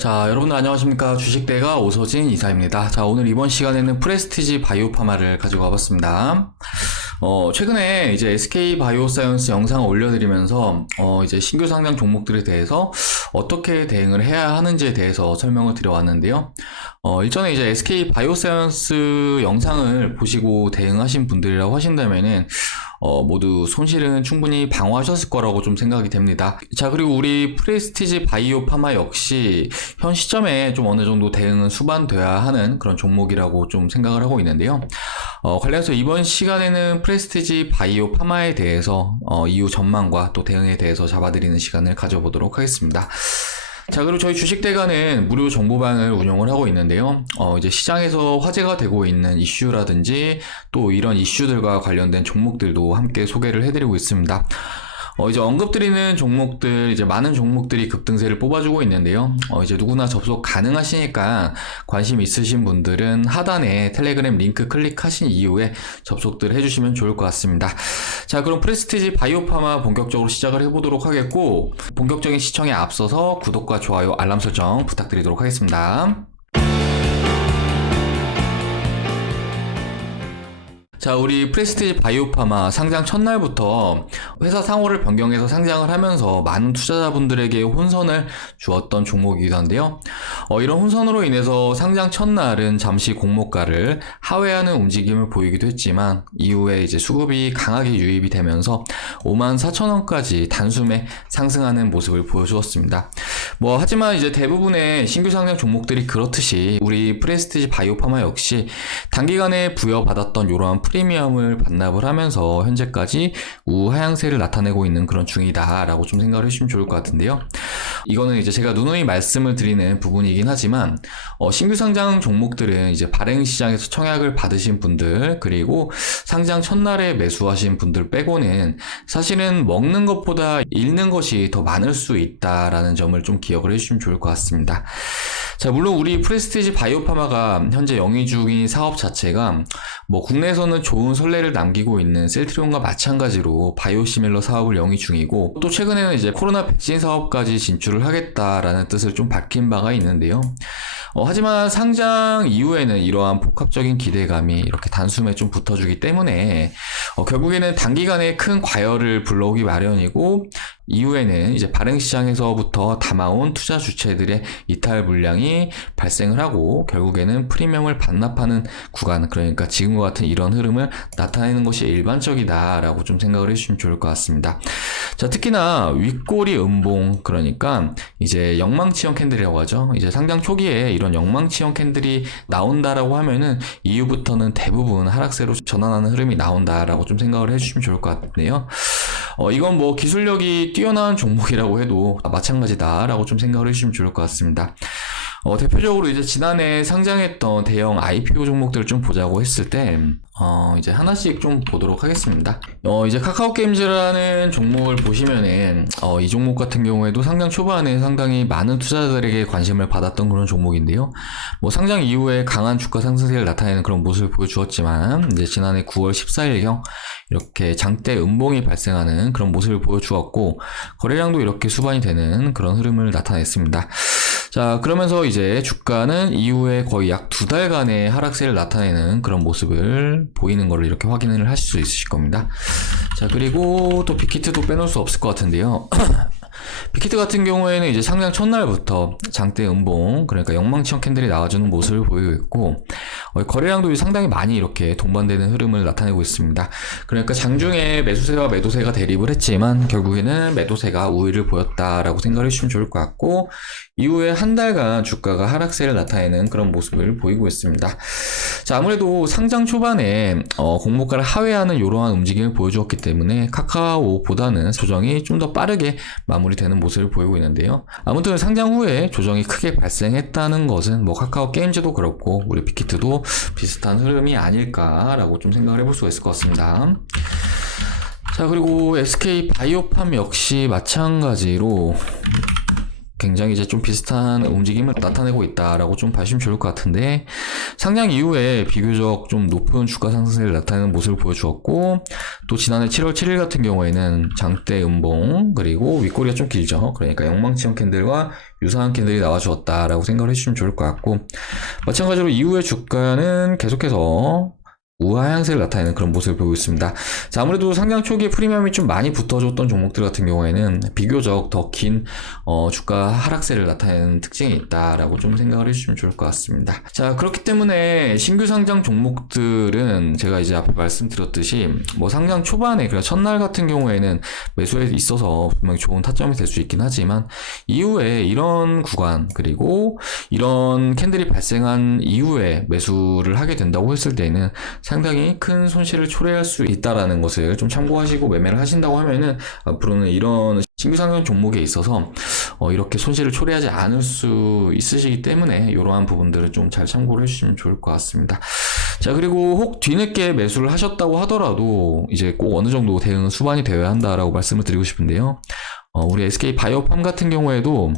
자, 여러분들 안녕하십니까. 주식대가 오서진 이사입니다. 자, 오늘 이번 시간에는 프레스티지 바이오파마를 가지고 와봤습니다. 최근에 이제 SK 바이오사이언스 영상을 올려드리면서, 이제 신규 상장 종목들에 대해서 어떻게 대응을 해야 하는지에 대해서 설명을 드려왔는데요. 일전에 이제 SK 바이오사이언스 영상을 보시고 대응하신 분들이라고 하신다면은, 모두 손실은 충분히 방어하셨을 거라고 좀 생각이 됩니다. 자, 그리고 우리 프레스티지 바이오파마 역시 현 시점에 좀 어느 정도 대응은 수반돼야 하는 그런 종목이라고 좀 생각을 하고 있는데요. 관련해서 이번 시간에는 프레스티지 바이오파마에 대해서 이후 전망과 또 대응에 대해서 잡아드리는 시간을 가져보도록 하겠습니다. 자, 그리고 저희 주식대가는 무료 정보방을 운영을 하고 있는데요. 이제 시장에서 화제가 되고 있는 이슈라든지 또 이런 이슈들과 관련된 종목들도 함께 소개를 해드리고 있습니다. 이제 언급드리는 종목들, 이제 많은 종목들이 급등세를 뽑아주고 있는데요. 이제 누구나 접속 가능하시니까 관심 있으신 분들은 하단에 텔레그램 링크 클릭하신 이후에 접속들 해주시면 좋을 것 같습니다. 자, 그럼 프레스티지 바이오파마 본격적으로 시작을 해보도록 하겠고, 본격적인 시청에 앞서서 구독과 좋아요, 알람 설정 부탁드리도록 하겠습니다. 자, 우리 프레스티지 바이오파마 상장 첫날부터 회사 상호를 변경해서 상장을 하면서 많은 투자자분들에게 혼선을 주었던 종목이기도 한데요. 이런 혼선으로 인해서 상장 첫날은 잠시 공모가를 하회하는 움직임을 보이기도 했지만 이후에 이제 수급이 강하게 유입이 되면서 54,000원까지 단숨에 상승하는 모습을 보여주었습니다. 하지만 이제 대부분의 신규 상장 종목들이 그렇듯이 우리 프레스티지 바이오파마 역시 단기간에 부여받았던 이러한 프리미엄을 반납을 하면서 현재까지 우하향세를 나타내고 있는 그런 중이다 라고 좀 생각을 해주시면 좋을 것 같은데요. 이거는 이제 제가 누누이 말씀을 드리는 부분이긴 하지만 신규 상장 종목들은 이제 발행시장에서 청약을 받으신 분들, 그리고 상장 첫날에 매수하신 분들 빼고는 사실은 먹는 것보다 잃는 것이 더 많을 수 있다라는 점을 좀 기억을 해주시면 좋을 것 같습니다. 자, 물론 우리 프레스티지 바이오파마가 현재 영위 중인 사업 자체가 국내에서는 좋은 선례를 남기고 있는 셀트리온과 마찬가지로 바이오시밀러 사업을 영위 중이고, 또 최근에는 이제 코로나 백신 사업까지 진출을 하겠다라는 뜻을 좀 밝힌 바가 있는데요. 하지만 상장 이후에는 이러한 복합적인 기대감이 이렇게 단숨에 좀 붙어주기 때문에 결국에는 단기간에 큰 과열을 불러오기 마련이고, 이후에는 이제 발행시장에서부터 담아온 투자 주체들의 이탈 물량이 발생을 하고 결국에는 프리미엄을 반납하는 구간, 그러니까 지금과 같은 이런 흐름을 나타내는 것이 일반적이다라고 좀 생각을 해주시면 좋을 것 같습니다. 자, 특히나 윗꼬리 음봉, 그러니까 이제 영망치형 캔들이라고 하죠. 이제 상장 초기에 이런 영망치형 캔들이 나온다라고 하면은 이후부터는 대부분 하락세로 전환하는 흐름이 나온다라고 좀 생각을 해주시면 좋을 것 같은데요. 이건 기술력이 뛰어난 종목이라고 해도 마찬가지다라고 좀 생각을 해주시면 좋을 것 같습니다. 대표적으로 이제 지난해 상장했던 대형 IPO 종목들을 좀 보자고 했을 때, 이제 하나씩 좀 보도록 하겠습니다. 이제 카카오게임즈라는 종목을 보시면은, 이 종목 같은 경우에도 상장 초반에 상당히 많은 투자자들에게 관심을 받았던 그런 종목인데요. 상장 이후에 강한 주가 상승세를 나타내는 그런 모습을 보여주었지만, 이제 지난해 9월 14일경 이렇게 장대 음봉이 발생하는 그런 모습을 보여주었고, 거래량도 이렇게 수반이 되는 그런 흐름을 나타냈습니다. 자, 그러면서 이제 주가는 이후에 거의 약 2달간의 하락세를 나타내는 그런 모습을 보이는 거를 이렇게 확인을 하실 수 있으실 겁니다. 자, 그리고 또 빅히트도 빼놓을 수 없을 것 같은데요. 빅히트 같은 경우에는 이제 상장 첫날부터 장대 음봉, 그러니까 영망치형 캔들이 나와주는 모습을 보이고 있고, 거래량도 상당히 많이 이렇게 동반되는 흐름을 나타내고 있습니다. 그러니까 장중에 매수세와 매도세가 대립을 했지만 결국에는 매도세가 우위를 보였다라고 생각을 해주시면 좋을 것 같고, 이후에 한 달간 주가가 하락세를 나타내는 그런 모습을 보이고 있습니다. 자, 아무래도 상장 초반에 공모가를 하회하는 이러한 움직임을 보여주었기 때문에 카카오보다는 조정이 좀 더 빠르게 마무리되는 모습을 보이고 있는데요. 아무튼 상장 후에 조정이 크게 발생했다는 것은 카카오 게임즈도 그렇고 우리 빅히트도 비슷한 흐름이 아닐까라고 좀 생각을 해볼 수가 있을 것 같습니다. 자, 그리고 SK 바이오팜 역시 마찬가지로 굉장히 이제 좀 비슷한 움직임을 나타내고 있다라고 좀 봐주시면 좋을 것 같은데, 상장 이후에 비교적 좀 높은 주가 상승세를 나타내는 모습을 보여주었고, 또 지난해 7월 7일 같은 경우에는 장대 음봉, 그리고 윗꼬리가 좀 길죠. 그러니까 영망치형 캔들과 유사한 캔들이 나와주었다라고 생각을 해주시면 좋을 것 같고, 마찬가지로 이후에 주가는 계속해서 우하향세를 나타내는 그런 모습을 보이고 있습니다. 자, 아무래도 상장 초기에 프리미엄이 좀 많이 붙어줬던 종목들 같은 경우에는 비교적 더 긴 주가 하락세를 나타내는 특징이 있다라고 좀 생각을 해주시면 좋을 것 같습니다. 자, 그렇기 때문에 신규 상장 종목들은 제가 이제 앞에 말씀드렸듯이 뭐 상장 초반에 그러니까 첫날 같은 경우에는 매수에 있어서 분명히 좋은 타점이 될 수 있긴 하지만 이후에 이런 구간 그리고 이런 캔들이 발생한 이후에 매수를 하게 된다고 했을 때는 상당히 큰 손실을 초래할 수 있다라는 것을 좀 참고하시고 매매를 하신다고 하면은 앞으로는 이런 신규 상장 종목에 있어서 이렇게 손실을 초래하지 않을 수 있으시기 때문에 이러한 부분들을 좀 잘 참고를 해주시면 좋을 것 같습니다. 자, 그리고 혹 뒤늦게 매수를 하셨다고 하더라도 이제 꼭 어느 정도 대응은 수반이 되어야 한다라고 말씀을 드리고 싶은데요. 우리 SK 바이오팜 같은 경우에도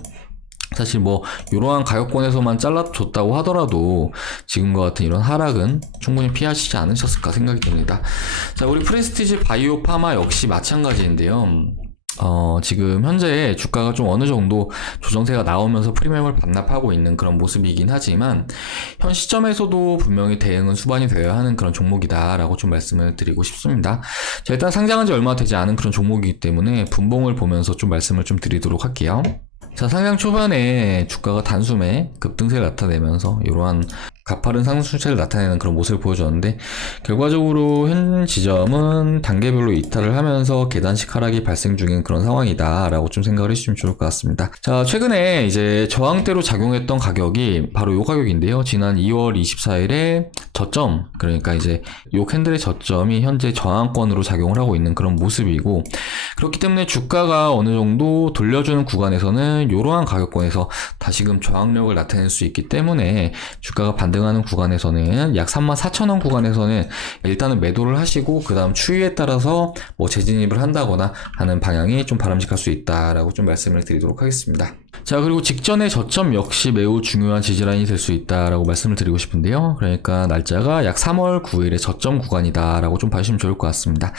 사실 뭐 이러한 가격권에서만 잘라줬다고 하더라도 지금과 같은 이런 하락은 충분히 피하시지 않으셨을까 생각이 듭니다. 자, 우리 프레스티지 바이오 파마 역시 마찬가지인데요. 지금 현재 주가가 좀 어느 정도 조정세가 나오면서 프리미엄을 반납하고 있는 그런 모습이긴 하지만 현 시점에서도 분명히 대응은 수반이 되어야 하는 그런 종목이다라고 좀 말씀을 드리고 싶습니다. 자, 일단 상장한 지 얼마 되지 않은 그런 종목이기 때문에 분봉을 보면서 좀 말씀을 좀 드리도록 할게요. 자, 상장 초반에 주가가 단숨에 급등세를 나타내면서 이러한 가파른 상승세를 나타내는 그런 모습을 보여줬는데 결과적으로 현 지점은 단계별로 이탈을 하면서 계단식 하락이 발생 중인 그런 상황이다 라고 좀 생각을 해주시면 좋을 것 같습니다. 자, 최근에 이제 저항대로 작용했던 가격이 바로 이 가격인데요. 지난 2월 24일에 저점, 그러니까 이제 이 캔들의 저점이 현재 저항권으로 작용을 하고 있는 그런 모습이고, 그렇기 때문에 주가가 어느 정도 돌려주는 구간에서는 이러한 가격권에서 다시금 저항력을 나타낼 수 있기 때문에 주가가 반등하는 구간에서는 약 34,000원 구간에서는 일단은 매도를 하시고 그 다음 추이에 따라서 뭐 재진입을 한다거나 하는 방향이 좀 바람직할 수 있다라고 좀 말씀을 드리도록 하겠습니다. 자, 그리고 직전의 저점 역시 매우 중요한 지지라인이 될 수 있다라고 말씀을 드리고 싶은데요. 그러니까 날짜가 약 3월 9일의 저점 구간이다라고 좀 봐주시면 좋을 것 같습니다.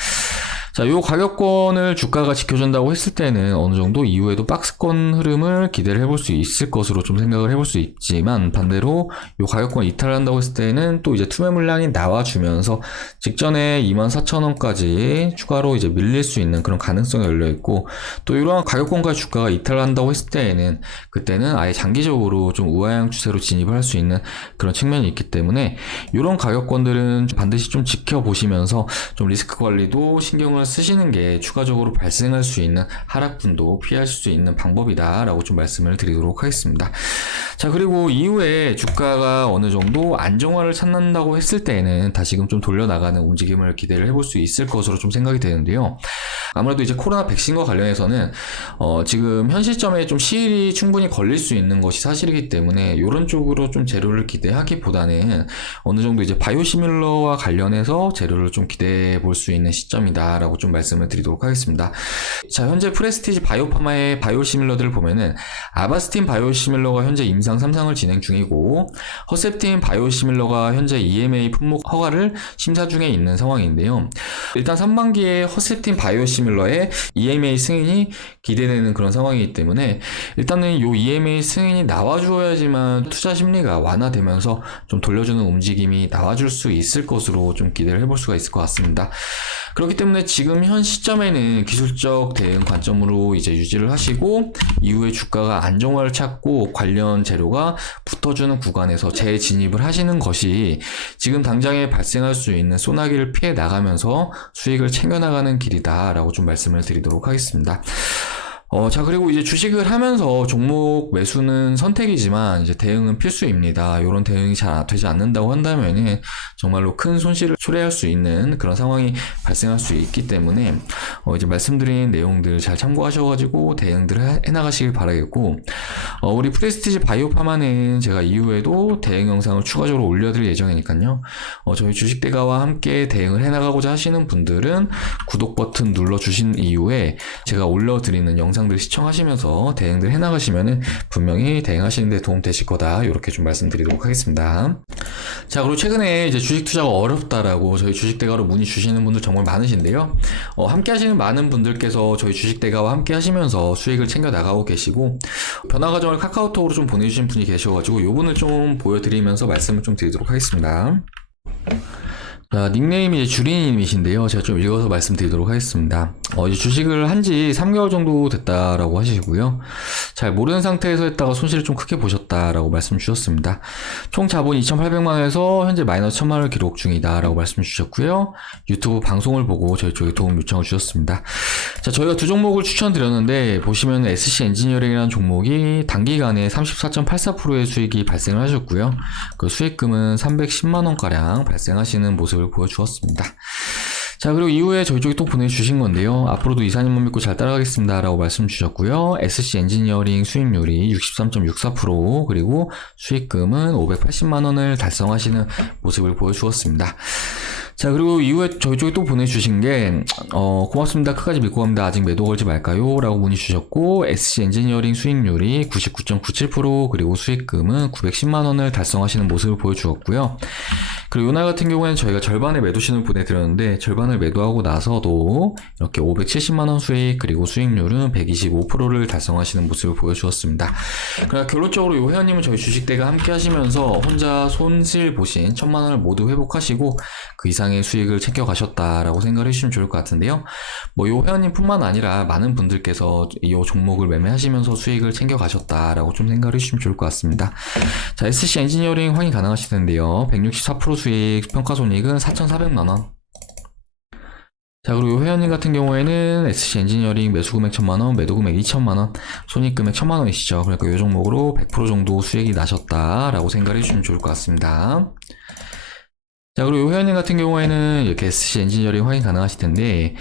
자, 요 가격권을 주가가 지켜준다고 했을 때는 어느 정도 이후에도 박스권 흐름을 기대를 해볼 수 있을 것으로 좀 생각을 해볼 수 있지만, 반대로 요 가격권 이탈을 한다고 했을 때는 또 이제 투매 물량이 나와주면서 직전에 24,000원까지 추가로 이제 밀릴 수 있는 그런 가능성이 열려있고, 또 이러한 가격권과 주가가 이탈을 한다고 했을 때에는 그때는 아예 장기적으로 좀 우하향 추세로 진입을 할 수 있는 그런 측면이 있기 때문에 이런 가격권들은 반드시 좀 지켜보시면서 좀 리스크 관리도 신경을 쓰시는 게 추가적으로 발생할 수 있는 하락분도 피할 수 있는 방법이다 라고 좀 말씀을 드리도록 하겠습니다. 자, 그리고 이후에 주가가 어느 정도 안정화를 찾는다고 했을 때에는 다시금 좀 돌려나가는 움직임을 기대를 해볼 수 있을 것으로 좀 생각이 되는데요. 아무래도 이제 코로나 백신과 관련해서는 지금 현 시점에 좀 시일이 충분히 걸릴 수 있는 것이 사실이기 때문에 이런 쪽으로 좀 재료를 기대하기보다는 어느 정도 이제 바이오시밀러와 관련해서 재료를 좀 기대해 볼 수 있는 시점이다 라고 좀 말씀을 드리도록 하겠습니다. 자, 현재 프레스티지 바이오파마의 바이오시밀러들을 보면은 아바스틴 바이오시밀러가 현재 임상 3상을 진행 중이고, 허셉틴 바이오시밀러가 현재 EMA 품목 허가를 심사 중에 있는 상황인데요. 일단 3반기에 허셉틴 바이오시밀러의 EMA 승인이 기대되는 그런 상황이기 때문에 일단은 요 EMA 승인이 나와줘야지만 투자 심리가 완화되면서 좀 돌려주는 움직임이 나와줄 수 있을 것으로 좀 기대를 해볼 수가 있을 것 같습니다. 그렇기 때문에 지금 현 시점에는 기술적 대응 관점으로 이제 유지를 하시고, 이후에 주가가 안정화를 찾고 관련 재료가 붙어주는 구간에서 재진입을 하시는 것이 지금 당장에 발생할 수 있는 소나기를 피해 나가면서 수익을 챙겨나가는 길이다 라고 좀 말씀을 드리도록 하겠습니다. 자, 그리고 이제 주식을 하면서 종목 매수는 선택이지만 이제 대응은 필수입니다. 이런 대응이 잘 되지 않는다고 한다면은 정말로 큰 손실을 초래할 수 있는 그런 상황이 발생할 수 있기 때문에 이제 말씀드린 내용들 잘 참고하셔가지고 대응들을 해나가시길 바라겠고, 우리 프레스티지 바이오파마는 제가 이후에도 대응 영상을 추가적으로 올려드릴 예정이니까요. 저희 주식대가와 함께 대응을 해나가고자 하시는 분들은 구독 버튼 눌러주신 이후에 제가 올려드리는 영상 영상들 시청하시면서 대응들 해나가시면은 분명히 대응하시는데 도움 되실 거다. 이렇게 좀 말씀드리도록 하겠습니다. 자, 그리고 최근에 이제 주식 투자가 어렵다라고 저희 주식대가로 문의 주시는 분들 정말 많으신데요. 함께 하시는 많은 분들께서 저희 주식대가와 함께 하시면서 수익을 챙겨 나가고 계시고, 변화 과정을 카카오톡으로 좀 보내주신 분이 계셔가지고 요 분을 좀 보여드리면서 말씀을 좀 드리도록 하겠습니다. 자, 닉네임이 주리님이신데요. 제가 좀 읽어서 말씀드리도록 하겠습니다. 이제 주식을 한지 3개월 정도 됐다라고 하시고요. 잘 모르는 상태에서 했다가 손실을 좀 크게 보셨다라고 말씀 주셨습니다. 총 자본 2,800만원에서 현재 마이너스 1,000만원을 기록 중이다라고 말씀 주셨고요. 유튜브 방송을 보고 저희 쪽에 도움 요청을 주셨습니다. 자, 저희가 두 종목을 추천드렸는데 보시면 SC 엔지니어링이라는 종목이 단기간에 34.84%의 수익이 발생을 하셨고요. 그 수익금은 310만원가량 발생하시는 모습을 보여주었습니다. 자, 그리고 이후에 저희 쪽에 또 보내주신 건데요. 앞으로도 이사님만 믿고 잘 따라가겠습니다 라고 말씀 주셨고요. SC 엔지니어링 수익률이 63.64%, 그리고 수익금은 580만원을 달성하시는 모습을 보여주었습니다. 자, 그리고 이후에 저희 쪽에 또 보내주신 게 고맙습니다. 끝까지 믿고 갑니다. 아직 매도 걸지 말까요? 라고 문의 주셨고, SC 엔지니어링 수익률이 99.97%, 그리고 수익금은 910만원을 달성하시는 모습을 보여주었고요. 그리고 요날 같은 경우에는 저희가 절반의 매도 신을 보내드렸는데, 절반을 매도하고 나서도 이렇게 570만원 수익, 그리고 수익률은 125%를 달성하시는 모습을 보여주었습니다. 그러니까 결론적으로 요 회원님은 저희 주식대가 함께 하시면서 혼자 손실 보신 1,000만원을 모두 회복하시고 그 이상의 수익을 챙겨가셨다라고 생각을 해주시면 좋을 것 같은데요. 요 회원님 뿐만 아니라 많은 분들께서 이 종목을 매매하시면서 수익을 챙겨가셨다라고 좀 생각을 해주시면 좋을 것 같습니다. 자, SC 엔지니어링 확인 가능하실 텐데요. 164% 수익, 평가손익은 4,400만원. 자, 그리고 회원님 같은 경우에는 SC 엔지니어링 매수금액 1,000만원, 매도금액 2,000만원, 손익금액 1,000만원이시죠. 그러니까 이 종목으로 100% 정도 수익이 나셨다라고 생각을 해주시면 좋을 것 같습니다. 자, 그리고 회원님 같은 경우에는 이렇게 SC 엔지니어링 확인 가능하실 텐데,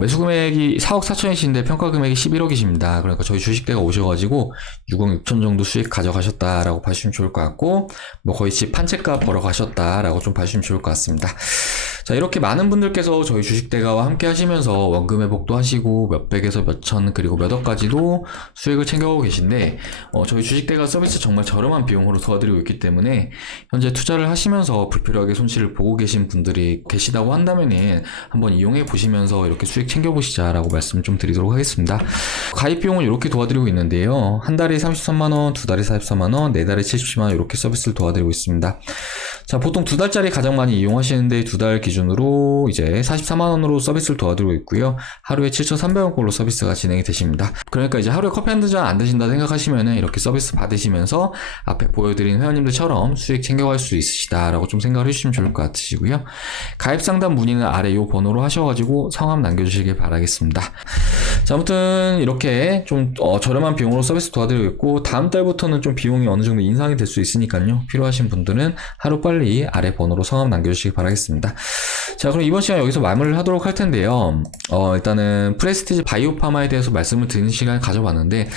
매수 금액이 4억 4천이신데 평가 금액이 11억이십니다. 그러니까 저희 주식대가 오셔가지고 6억 6천 정도 수익 가져가셨다라고 봐주시면 좋을 것 같고, 거의 집 한 채 값 벌어 가셨다라고 좀 봐주시면 좋을 것 같습니다. 자, 이렇게 많은 분들께서 저희 주식대가와 함께 하시면서 원금 회복도 하시고 몇백에서 몇천, 그리고 몇 억까지도 수익을 챙겨가고 계신데, 저희 주식대가 서비스 정말 저렴한 비용으로 도와드리고 있기 때문에 현재 투자를 하시면서 불필요하게 손실을 보고 계신 분들이 계시다고 한다면은 한번 이용해 보시면서 이렇게 수익 챙겨보시자라고 말씀을 좀 드리도록 하겠습니다. 가입 비용을 이렇게 도와드리고 있는데요. 한 달에 33만원, 두 달에 44만원, 네 달에 70만원 이렇게 서비스를 도와드리고 있습니다. 자, 보통 두 달짜리 가장 많이 이용하시는데 두 달 기준으로 이제 44만원으로 서비스를 도와드리고 있고요. 하루에 7,300원꼴로 서비스가 진행이 되십니다. 그러니까 이제 하루에 커피 한두 잔 안 드신다 생각하시면은 이렇게 서비스 받으시면서 앞에 보여드린 회원님들처럼 수익 챙겨갈 수 있으시다라고 좀 생각을 해주시면 좋을 것 같으시고요. 가입 상담 문의는 아래 이 번호로 하셔가지고 성함 남겨주시길 바라겠습니다. 자, 아무튼 이렇게 좀 저렴한 비용으로 서비스 도와드리고 있고, 다음 달부터는 좀 비용이 어느 정도 인상이 될 수 있으니까요. 필요하신 분들은 하루빨리 아래 번호로 성함 남겨주시기 바라겠습니다. 자, 그럼 이번 시간 여기서 마무리를 하도록 할 텐데요. 일단은 프레스티지 바이오파마에 대해서 말씀을 드리는 시간을 가져봤는데,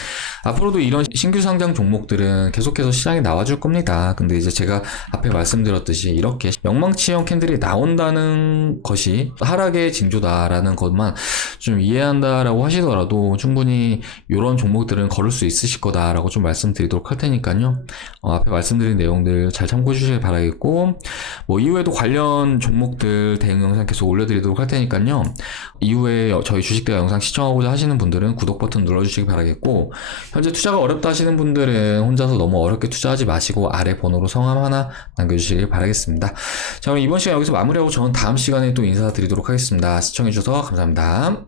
앞으로도 이런 신규 상장 종목들은 계속해서 시장에 나와줄 겁니다. 근데 이제 제가 앞에 말씀드렸듯이 이렇게 영망치형 캔들이 나온다는 것이 하락의 징조다라는 것만 좀 이해한다라고 하시더라도 충분히 이런 종목들은 걸을 수 있으실 거다라고 좀 말씀드리도록 할 테니까요. 앞에 말씀드린 내용들 잘 참고해 주시길 바라겠고, 이후에도 관련 종목들 대응 영상 계속 올려드리도록 할 테니까요. 이후에 저희 주식대가 영상 시청하고자 하시는 분들은 구독 버튼 눌러주시기 바라겠고, 현재 투자가 어렵다 하시는 분들은 혼자서 너무 어렵게 투자하지 마시고 아래 번호로 성함 하나 남겨주시길 바라겠습니다. 자, 그럼 이번 시간 여기서 마무리하고 저는 다음 시간에 또 인사드리도록 하겠습니다. 시청해주셔서 감사합니다.